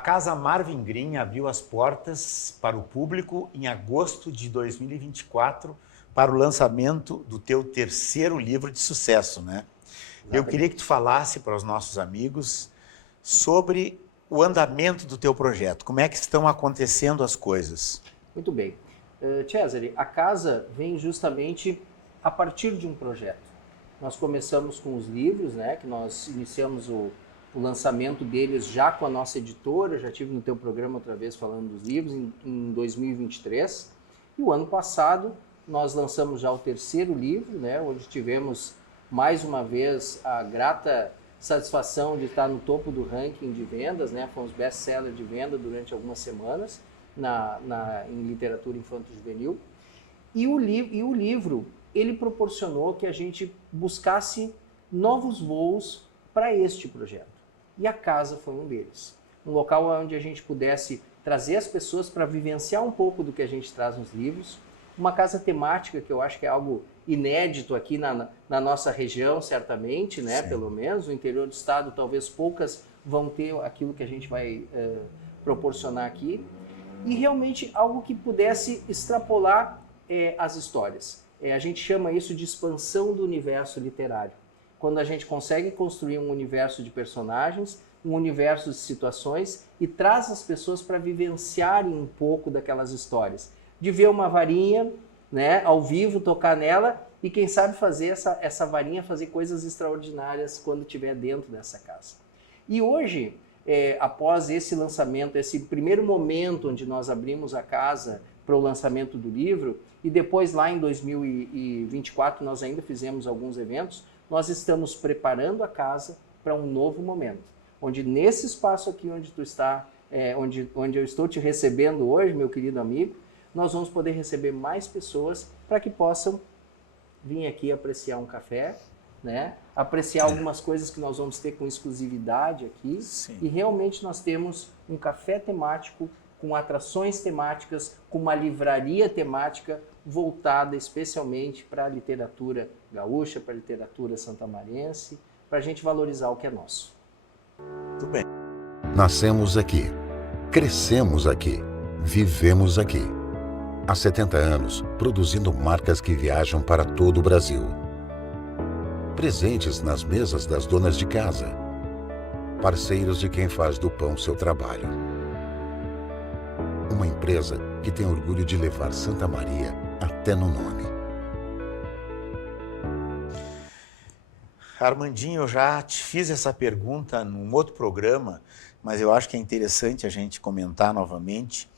Casa Marvin Green abriu as portas para o público em agosto de 2024 para o lançamento do teu terceiro livro de sucesso, né? Exatamente. Eu queria que tu falasse para os nossos amigos sobre o andamento do teu projeto. Como é que estão acontecendo as coisas? Muito bem. Cesare, a casa vem justamente a partir de um projeto. Nós começamos com os livros, né? Que nós iniciamos o lançamento deles já com a nossa editora, já tive no teu programa outra vez falando dos livros, em 2023. E o ano passado nós lançamos já o terceiro livro, né, onde tivemos mais uma vez a grata satisfação de estar no topo do ranking de vendas, né, fomos best-seller de venda durante algumas semanas em literatura infanto-juvenil. E o livro, ele proporcionou que a gente buscasse novos voos para este projeto. E a casa foi um deles. Um local onde a gente pudesse trazer as pessoas para vivenciar um pouco do que a gente traz nos livros. Uma casa temática, que eu acho que é algo inédito aqui na nossa região, certamente, né? Pelo menos. No interior do estado, talvez poucas vão ter aquilo que a gente vai proporcionar aqui. E realmente algo que pudesse extrapolar as histórias. A gente chama isso de expansão do universo literário. Quando a gente consegue construir um universo de personagens, um universo de situações e traz as pessoas para vivenciarem um pouco daquelas histórias. De ver uma varinha, né, ao vivo, tocar nela e quem sabe fazer essa varinha fazer coisas extraordinárias quando estiver dentro dessa casa. E hoje, após esse lançamento, esse primeiro momento onde nós abrimos a casa para o lançamento do livro, e depois lá em 2024 nós ainda fizemos alguns eventos, nós estamos preparando a casa para um novo momento, onde nesse espaço aqui onde tu está, onde eu estou te recebendo hoje, meu querido amigo, nós vamos poder receber mais pessoas para que possam vir aqui apreciar um café, né? Apreciar algumas coisas que nós vamos ter com exclusividade aqui. Sim. E realmente nós temos um café temático com atrações temáticas, com uma livraria temática voltada especialmente para a literatura gaúcha, para a literatura santamarense, para a gente valorizar o que é nosso. Muito bem. Nascemos aqui, crescemos aqui, vivemos aqui. Há 70 anos, produzindo marcas que viajam para todo o Brasil. Presentes nas mesas das donas de casa. Parceiros de quem faz do pão seu trabalho. Uma empresa que tem orgulho de levar Santa Maria até no nome. Armandinho, eu já te fiz essa pergunta num outro programa, mas eu acho que é interessante a gente comentar novamente.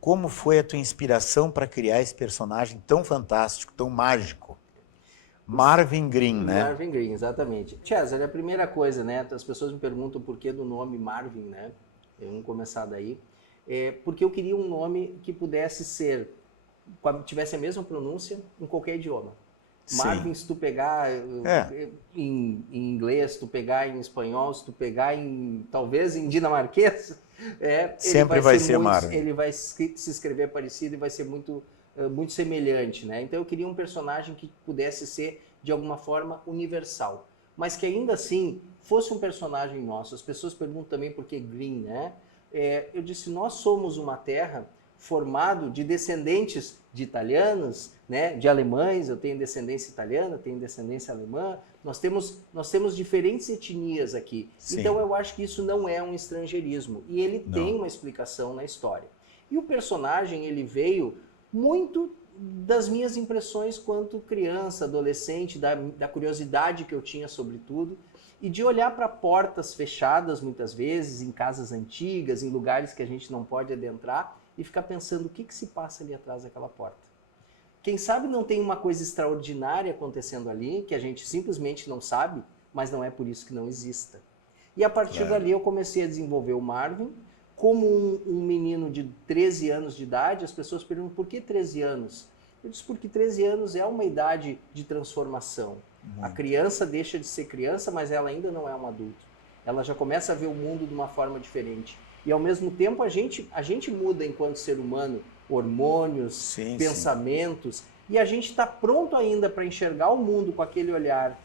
Como foi a tua inspiração para criar esse personagem tão fantástico, tão mágico? Marvin Green, né? Marvin Green, exatamente. Cesare, a primeira coisa, né? As pessoas me perguntam por que do nome Marvin, né? Vamos começar daí. Porque eu queria um nome que pudesse ser, tivesse a mesma pronúncia em qualquer idioma. Sim. Marvin, se tu pegar em inglês, se tu pegar em espanhol, se tu pegar talvez em dinamarquês, sempre vai ser Marvin. Ele vai se escrever parecido e vai ser muito semelhante, né? Então eu queria um personagem que pudesse ser de alguma forma universal, mas que ainda assim fosse um personagem nosso. As pessoas perguntam também por que Green, né? Eu disse, nós somos uma terra formado de descendentes de italianos, né, de alemães. Eu tenho descendência italiana, tenho descendência alemã. Nós temos diferentes etnias aqui. Sim. Então eu acho que isso não é um estrangeirismo e ele tem uma explicação na história. E o personagem, ele veio muito das minhas impressões quanto criança, adolescente, da curiosidade que eu tinha sobre tudo e de olhar para portas fechadas muitas vezes em casas antigas, em lugares que a gente não pode adentrar e ficar pensando o que se passa ali atrás daquela porta. Quem sabe não tem uma coisa extraordinária acontecendo ali, que a gente simplesmente não sabe, mas não é por isso que não exista. E a partir dali eu comecei a desenvolver o Marvin. Como um menino de 13 anos de idade, as pessoas perguntam, por que 13 anos? Eu disse, porque 13 anos é uma idade de transformação. A criança deixa de ser criança, mas ela ainda não é um adulto. Ela já começa a ver o mundo de uma forma diferente. E ao mesmo tempo a gente muda enquanto ser humano, hormônios, pensamentos, e a gente está pronto ainda para enxergar o mundo com aquele olhar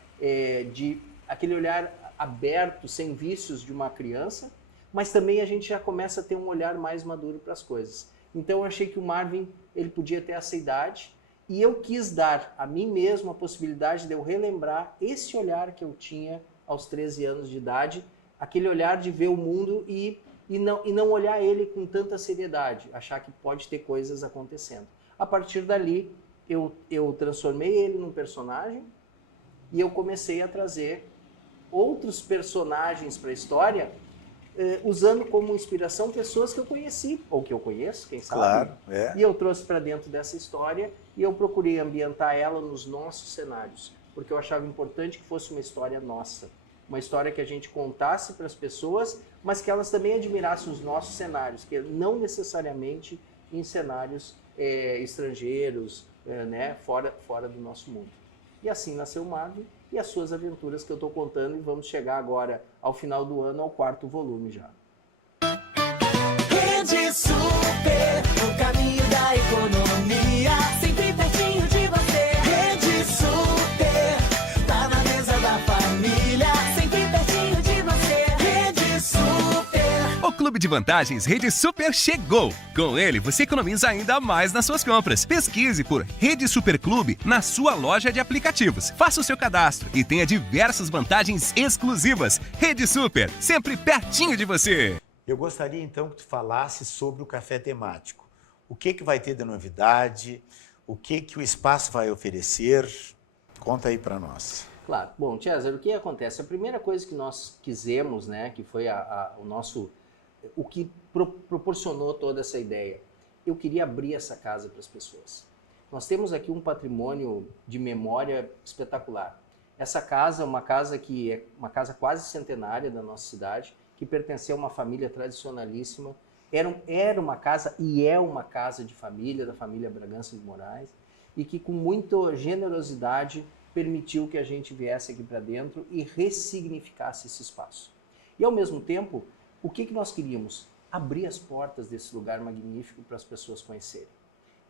aberto, sem vícios de uma criança, mas também a gente já começa a ter um olhar mais maduro para as coisas. Então eu achei que o Marvin, ele podia ter essa idade, e eu quis dar a mim mesmo a possibilidade de eu relembrar esse olhar que eu tinha aos 13 anos de idade, aquele olhar de ver o mundo e não olhar ele com tanta seriedade, achar que pode ter coisas acontecendo. A partir dali, eu transformei ele num personagem e eu comecei a trazer outros personagens para a história, usando como inspiração pessoas que eu conheci, ou que eu conheço, quem sabe. Claro, é. E eu trouxe para dentro dessa história e eu procurei ambientar ela nos nossos cenários, porque eu achava importante que fosse uma história nossa. Uma história que a gente contasse para as pessoas, mas que elas também admirassem os nossos cenários, que não necessariamente em cenários estrangeiros, né, fora do nosso mundo. E assim nasceu o Marvin e as suas aventuras que eu estou contando, e vamos chegar agora, ao final do ano, ao 4º volume já. Rede Super, o caminho da economia, sempre pertinho de você. Rede Super, tá na mesa da família, sempre pertinho de você. Rede Super. O Clube de Vantagens Rede Super chegou! Com ele, você economiza ainda mais nas suas compras. Pesquise por Rede Super Clube na sua loja de aplicativos. Faça o seu cadastro e tenha diversas vantagens exclusivas. Rede Super, sempre pertinho de você! Eu gostaria então que tu falasse sobre o café temático. O que vai ter de novidade? O que o espaço vai oferecer? Conta aí para nós. Claro. Bom, César, o que acontece? A primeira coisa que nós quisemos, né, que foi o que proporcionou toda essa ideia, eu queria abrir essa casa para as pessoas. Nós temos aqui um patrimônio de memória espetacular. Essa casa é uma casa que é uma casa quase centenária da nossa cidade, que pertencia a uma família tradicionalíssima. Era uma casa e é uma casa de família, da família Bragança de Moraes, e que com muita generosidade permitiu que a gente viesse aqui para dentro e ressignificasse esse espaço. E ao mesmo tempo, o que nós queríamos? Abrir as portas desse lugar magnífico para as pessoas conhecerem.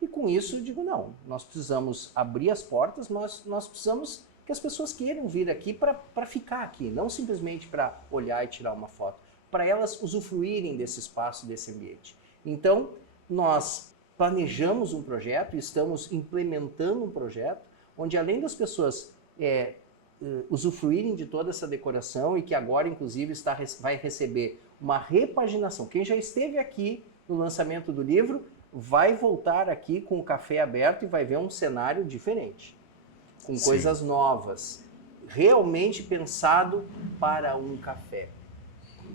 E com isso eu digo, não, nós precisamos abrir as portas, mas nós precisamos que as pessoas queiram vir aqui para ficar aqui, não simplesmente para olhar e tirar uma foto, para elas usufruírem desse espaço, desse ambiente. Então, nós planejamos um projeto, estamos implementando um projeto, onde além das pessoas usufruírem de toda essa decoração e que agora, inclusive, vai receber uma repaginação. Quem já esteve aqui no lançamento do livro vai voltar aqui com o café aberto e vai ver um cenário diferente, com Sim. coisas novas, realmente pensado para um café.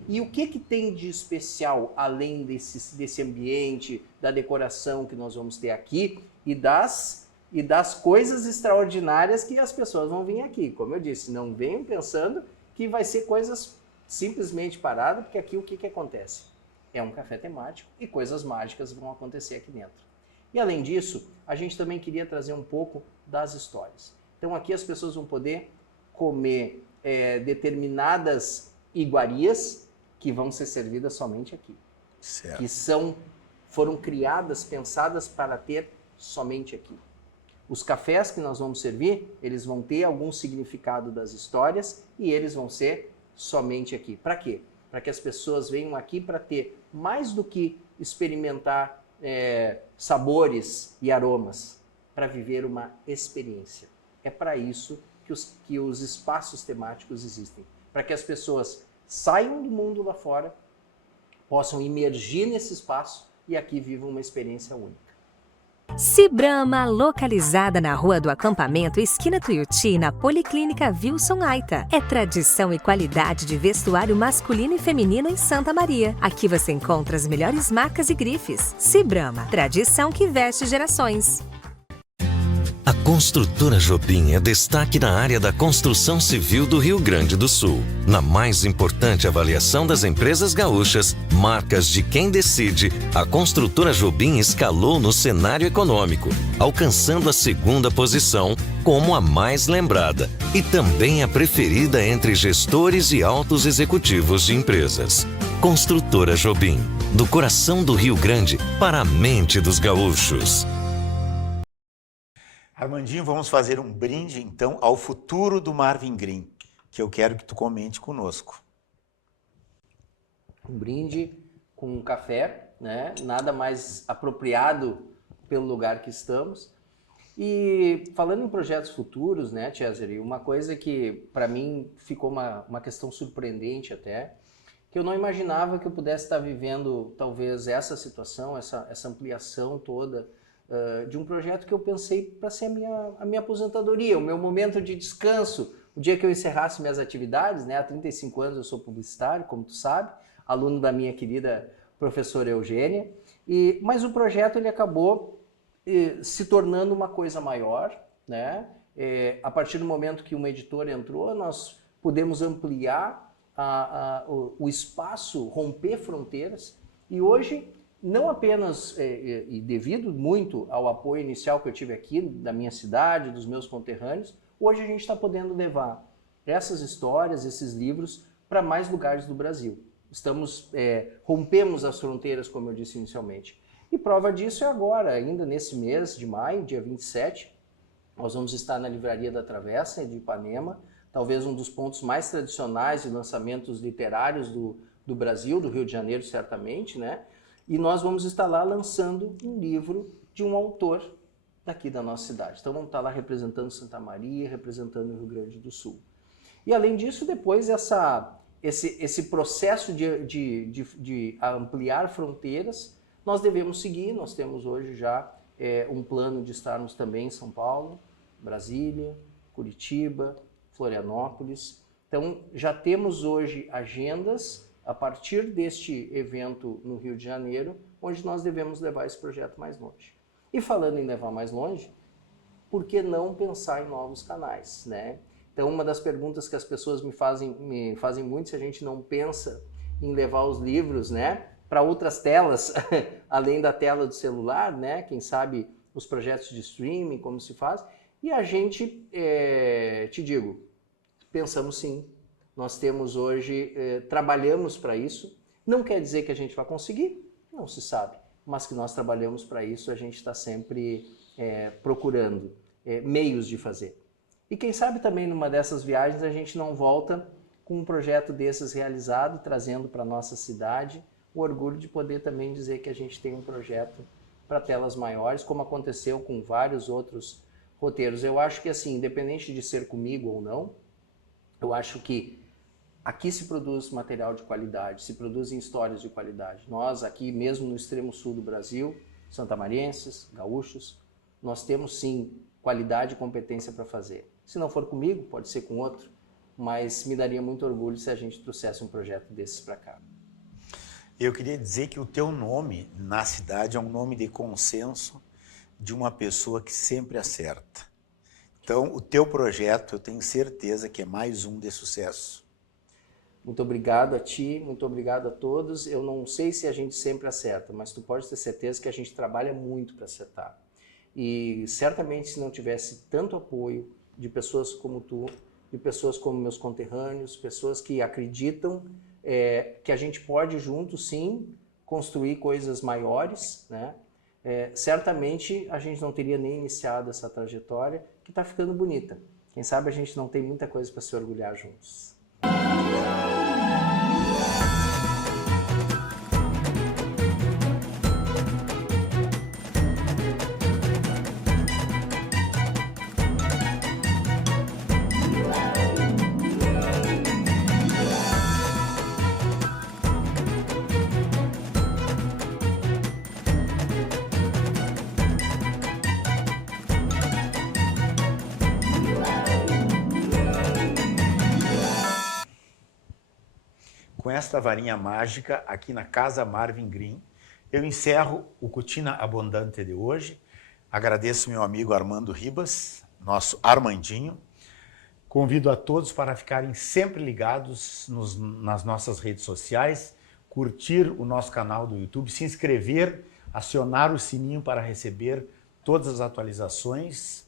E o que tem de especial, além desse ambiente, da decoração que nós vamos ter aqui e das coisas extraordinárias que as pessoas vão vir aqui? Como eu disse, não venham pensando que vai ser coisas simplesmente paradas, porque aqui o que acontece? É um café temático e coisas mágicas vão acontecer aqui dentro. E além disso, a gente também queria trazer um pouco das histórias. Então aqui as pessoas vão poder comer determinadas iguarias que vão ser servidas somente aqui. Certo. Que foram criadas, pensadas para ter somente aqui. Os cafés que nós vamos servir, eles vão ter algum significado das histórias e eles vão ser somente aqui. Para quê? Para que as pessoas venham aqui para ter mais do que experimentar sabores e aromas, para viver uma experiência. É para isso que os espaços temáticos existem. Para que as pessoas saiam do mundo lá fora, possam imergir nesse espaço e aqui vivam uma experiência única. Cibrama, localizada na Rua do Acampamento, esquina Tuiuti, na Policlínica Wilson Aita. É tradição e qualidade de vestuário masculino e feminino em Santa Maria. Aqui você encontra as melhores marcas e grifes. Cibrama, tradição que veste gerações. A Construtora Jobim é destaque na área da construção civil do Rio Grande do Sul. Na mais importante avaliação das empresas gaúchas, marcas de quem decide, a Construtora Jobim escalou no cenário econômico, alcançando a 2ª posição como a mais lembrada e também a preferida entre gestores e altos executivos de empresas. Construtora Jobim, do coração do Rio Grande para a mente dos gaúchos. Armandinho, vamos fazer um brinde, então, ao futuro do Marvin Green, que eu quero que tu comente conosco. um brinde com um café, né? Nada mais apropriado pelo lugar que estamos. E falando em projetos futuros, né, Cesare, uma coisa que para mim ficou uma questão surpreendente até, que eu não imaginava que eu pudesse estar vivendo talvez essa situação, essa ampliação toda de um projeto que eu pensei para ser a minha aposentadoria, o meu momento de descanso, o dia que eu encerrasse minhas atividades, né? Há 35 anos eu sou publicitário, como tu sabe, aluno da minha querida professora Eugênia, mas o projeto ele acabou se tornando uma coisa maior, né? A partir do momento que uma editora entrou, nós pudemos ampliar o espaço, romper fronteiras, e hoje, não apenas e devido muito ao apoio inicial que eu tive aqui, da minha cidade, dos meus conterrâneos, hoje a gente está podendo levar essas histórias, esses livros, para mais lugares do Brasil. Rompemos as fronteiras, como eu disse inicialmente. E prova disso é agora, ainda nesse mês de maio, dia 27, nós vamos estar na Livraria da Travessa, de Ipanema, talvez um dos pontos mais tradicionais de lançamentos literários do Brasil, do Rio de Janeiro, certamente, né? E nós vamos estar lá lançando um livro de um autor daqui da nossa cidade. Então vamos estar lá representando Santa Maria, representando o Rio Grande do Sul. E além disso, depois esse processo de ampliar fronteiras, nós devemos seguir. Nós temos hoje já um plano de estarmos também em São Paulo, Brasília, Curitiba, Florianópolis. Então já temos hoje agendas a partir deste evento no Rio de Janeiro, onde nós devemos levar esse projeto mais longe. E falando em levar mais longe, por que não pensar em novos canais, né? Então uma das perguntas que as pessoas me fazem muito, se a gente não pensa em levar os livros, né, para outras telas, além da tela do celular, né? Quem sabe os projetos de streaming, como se faz. E a gente, te digo, pensamos sim. Nós temos hoje, trabalhamos para isso. Não quer dizer que a gente vai conseguir, não se sabe. Mas que nós trabalhamos para isso, a gente está sempre procurando meios de fazer. E quem sabe também numa dessas viagens a gente não volta com um projeto desses realizado, trazendo para a nossa cidade o orgulho de poder também dizer que a gente tem um projeto para telas maiores, como aconteceu com vários outros roteiros. Eu acho que assim, independente de ser comigo ou não, eu acho que aqui se produz material de qualidade, se produzem histórias de qualidade. Nós aqui, mesmo no extremo sul do Brasil, santamarienses, gaúchos, nós temos sim qualidade e competência para fazer. Se não for comigo, pode ser com outro, mas me daria muito orgulho se a gente trouxesse um projeto desses para cá. Eu queria dizer que o teu nome na cidade é um nome de consenso de uma pessoa que sempre acerta. Então, o teu projeto, eu tenho certeza que é mais um de sucesso. Muito obrigado a ti, muito obrigado a todos. Eu não sei se a gente sempre acerta, mas tu pode ter certeza que a gente trabalha muito para acertar. E certamente se não tivesse tanto apoio de pessoas como tu, de pessoas como meus conterrâneos, pessoas que acreditam que a gente pode juntos, sim, construir coisas maiores, né? Certamente a gente não teria nem iniciado essa trajetória, que está ficando bonita. Quem sabe a gente não tem muita coisa para se orgulhar juntos. Com esta varinha mágica, aqui na Casa Marvin Green, eu encerro o Cutina Abondante de hoje. Agradeço meu amigo Armando Ribas, nosso Armandinho. Convido a todos para ficarem sempre ligados nas nossas redes sociais, curtir o nosso canal do YouTube, se inscrever, acionar o sininho para receber todas as atualizações.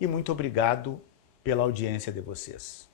E muito obrigado pela audiência de vocês.